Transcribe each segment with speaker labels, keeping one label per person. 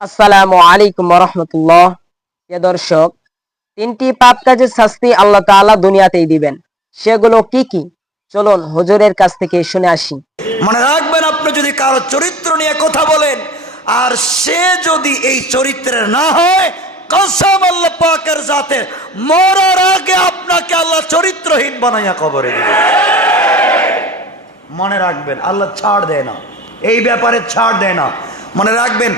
Speaker 1: আসসালামু আলাইকুম রহমতুল্লাহ। প্রিয় দর্শক, তিনটি পাপ কাজের শাস্তি আল্লাহ তাআলা দুনিয়াতেই দিবেন। সেগুলো কি কি? চলুন হুজুরের কাছ থেকে শুনে আসি।
Speaker 2: মনে রাখবেন, আপনি যদি কারও চরিত্র নিয়ে কথা বলেন, আর সে যদি এই চরিত্রের না হয়, কসম আল্লাহ পাকের জাতের মরার আগে আপনাকে আল্লাহ চরিত্রহীন বানাইয়া কবরে দিবে। মনে রাখবেন, আল্লাহ ছাড় দেয় না। এই ব্যাপারে ছাড় দেয় না। মনে রাখবেন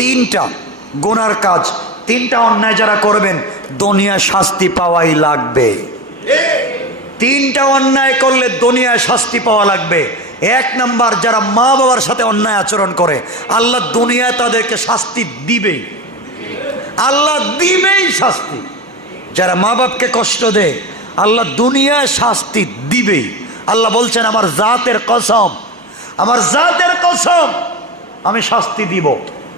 Speaker 2: তিনটা গোনার কাজ, তিনটা অন্যায় যারা করবেন, দুনিয়া শাস্তি পাওয়াই লাগবে। তিনটা অন্যায় করলে দুনিয়ায় শাস্তি পাওয়া লাগবে। এক নাম্বার, যারা মা বাবার সাথে অন্যায় আচরণ করে, আল্লাহ দুনিয়ায় তাদেরকে শাস্তি দিবেই। আল্লাহ দিবেই শাস্তি। যারা মা বাপকে কষ্ট দেয়, আল্লাহ দুনিয়ায় শাস্তি দিবেই। আল্লাহ বলছেন, আমার জাতের কসম, আমার জাতের কসম, আমি শাস্তি দিব।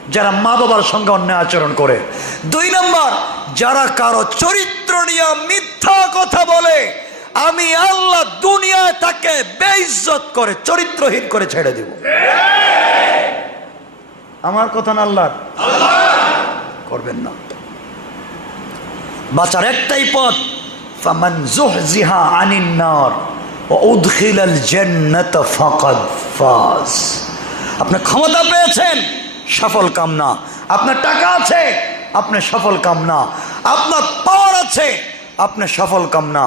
Speaker 2: যারা মা বাবার সঙ্গে অন্যায় আচরণ করে। দুই নম্বর, যারা কারও চরিত্র নিয়ে মিথ্যা কথা বলে, আমি আল্লাহ দুনিয়ায় তাকে বেইজ্জত করে, চরিত্রহীন করে ছেড়ে দিব। আমার কথা না আল্লাহ করবেন না। বাঁচার একটাই পথ, ফামান আনিন আপনি ক্ষমতা পেয়েছেন? সফল কামনা আপনার টাকা আছে, আপনি সফল কামনা আপনার পাওয়ার আছে, আপনি সফল কামনা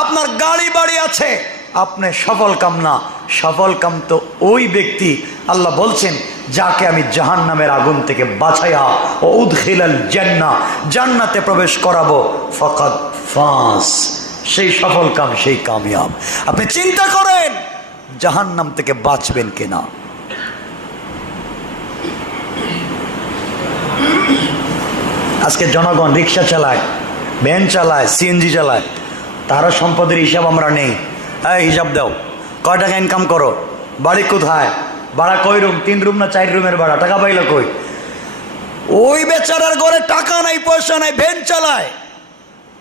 Speaker 2: আপনার গাড়ি বাড়ি আছে, আপনি সফল কামনা সফল কাম তো ওই ব্যক্তি, আল্লাহ বলছেন, যাকে আমি জাহান নামের আগুন থেকে বাছাইয়া ও উদখিলাল জান্না জান্নাতে প্রবেশ করাবো ফকাত ফাঁস। সেই সফল কাম, সেই কামিয়াব। আপনি চিন্তা করেন জাহান নাম থেকে বাঁচবেন কিনা? আজকে জনগণ রিক্সা চালায়, ভ্যান চালায় সিএনজি চালায়, তারও সম্পদের হিসাব আমরা নেই। হ্যাঁ হিসাব দাও, কয় টাকা ইনকাম করো? বাড়ি কোথায়? ভাড়া কয় রুম? তিন রুম না চার রুমের ভাড়া? টাকা পাইলো কই? ওই বেচারার ঘরে টাকা নাই, পয়সা নাই, ভ্যান চালায়।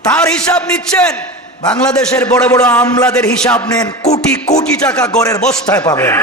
Speaker 2: তার হিসাব নিচ্ছেন, বাংলাদেশের বড় বড় আমলাদের হিসাব নেন, কোটি কোটি টাকা গড়ের বস্তায় পাবেন।